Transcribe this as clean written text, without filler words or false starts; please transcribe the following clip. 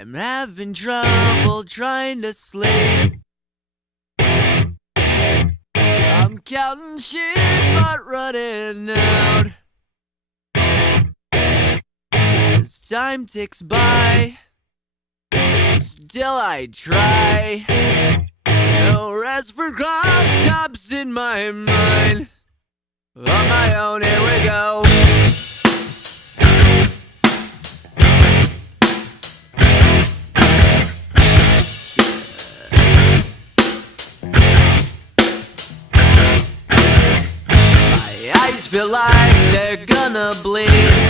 I'm having trouble trying to sleep. I'm counting sheep but running out. As time ticks by, still I try. No rest for cross-tops in my mind. On my own, here we go. My eyes feel like they're gonna bleed.